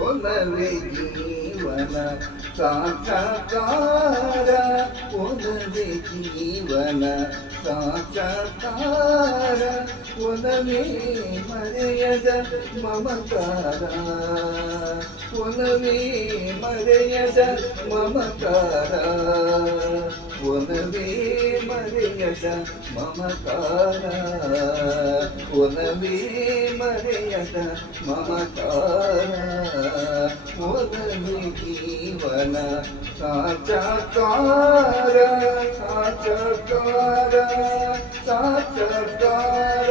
ಒಲವೇ ಜೀವನ ಸಾಕ್ಷಾತ್ಕಾರ ಒಲವೇ ಜೀವನ ಸಾಕ್ಷಾತ್ಕಾರ ಒಲವೇ ಮರೆಯದ ಮಮಕಾರ ಒಲವೇ ಮರೆಯದ ಮಮಕಾರ ಒಲವೇ ಮರೆಯದ ಮಮಕಾರ ಒಲವೇ ಮರೆಯದ ಮಮಕಾರ ಒಲವೇ ಜೀವನ ಸಾಕ್ಷಾತ್ಕಾರ ಸಾಕ್ಷಾತ್ಕಾರ ಸಾಕ್ಷಾತ್ಕಾರ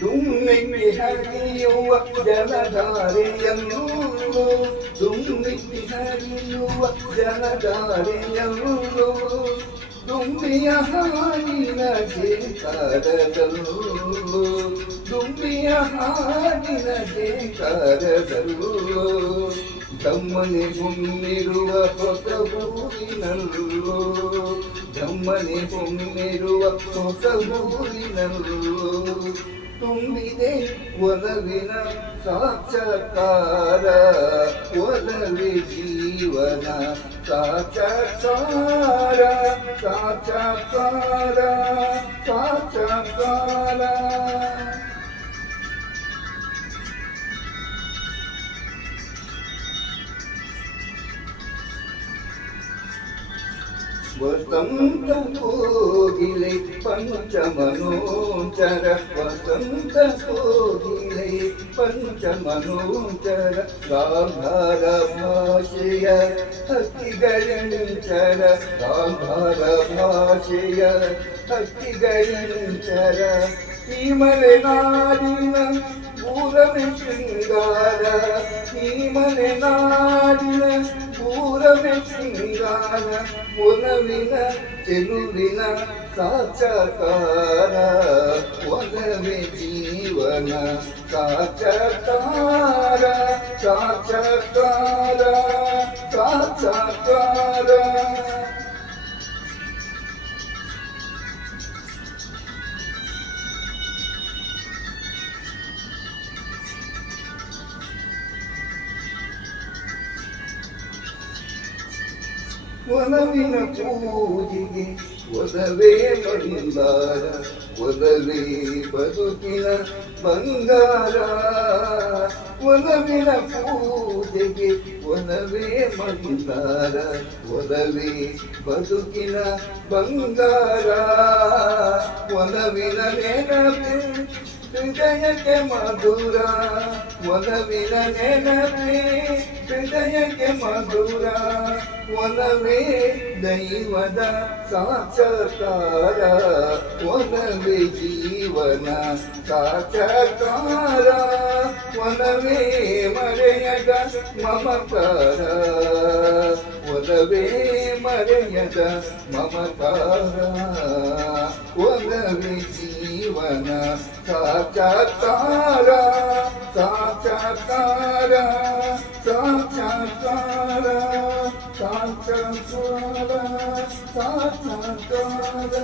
ದುಮ್ಮಿಕ್ಕಿ ಹರಿಯುವ ಜಲಧಾರೆಯಲ್ಲೂ ದುಮ್ಮಿಕ್ಕಿ ಹರಿಯುವ ಜಲಧಾರೆಯಲ್ಲೂ ದುಂಬಿಯ ಹಾಡಿನ ಜೇಕಾರದಲ್ಲೂ ದುಂಬಿಯ ಹಾಡಿನ ಜೇಕಾರದಲ್ಲೂ ದಮ್ಮನೆ ಹೊಮ್ಮಿರುವ ಹೊಸ ಊರಿನಲ್ಲೂ ದಮ್ಮನೆ ಹೊಮ್ಮಿರುವ ಹೊಸ ಊರಿನಲ್ಲೂ ತುಂಬಿದೆ ಒಲವಿನ ಸಾಕ್ಷಾತ್ಕಾರ ಒಲವೇ ಜೀವನ ಸಾಕ್ಷಾತ್ಕಾರ ಸಾಕ್ಷಾತ್ಕಾರ ಸಾಕ್ಷಾತ್ಕಾರ ವಸಂತ ಕೋಗಿಲೆ ಪಂಚಮನೋಚರ ವಸಂತ ಕೋಗಿಲೆ ಪಂಚಮನೋಚರ ಗಾಂಧಾರ ಭಾಷೆಯ ಹಕ್ಕಿಗಳಿಂಚರ ಗಾಂಧಾರ ಭಾಷೆಯ ಹಕ್ಕಿಗಳಿಂಚರ ಈ ಮಲೆನಾಡಿನ ಪೂರವೇ ಶೃಂಗಾರ ಈ ಮಲೆನಾಡಿನ ಪೂರವೇ ಶೃಂಗಾರ ಒಲವಿನ ಚೆಲುವಿನ ಸಾಕ್ಷಾತ್ಕಾರ ಒಲವೇ ಜೀವನ ಸಾಕ್ಷಾತ್ಕಾರ ಸಾಕ್ಷಾತ್ಕಾರ ಸಾಕ್ಷಾತ್ಕಾರ ಒಲವಿನ ಪೂಜೆಗೆ ಒಲವೇ ಬಂಗಾರ ಒಲವೇ ಬದುಕಿನ ಬಂಗಾರ ಒಲವಿನ ಪೂಜೆಗೆ ಒಲವೇ ಬಂಗಾರ ಒಲವೇ ಬದುಕಿನ ಬಂಗಾರ ಒಲವಿನ ನೆನಪೆ ಹೃದಯಕ್ಕೆ ಮಧುರ ಒಲವಿನ ನೆನಪೆ ಹೃದಯಕ್ಕೆ ಮಧುರ ಒಲವೇ ದೈವದ ಸಾಕ್ಷಾತ್ಕಾರ ಒಲವೇ ಜೀವನ ಸಾಕ್ಷಾತ್ಕಾರ ಒಲವೇ ಮರೆಯದ ಮಮಕಾರ ಒಲವೇ ಮರೆಯದ ಮಮಕಾರ ಒಲವೇ ಜೀವನ ಸಾಕ್ಷಾತ್ಕಾರ ಸಾಕ್ಷಾತ್ಕಾರ ಸಾಕ್ಷಾತ್ಕಾರ ಸಾಕ್ಷಾತ್ಕಾರ ಸಾಕ್ಷಾತ್ಕಾರ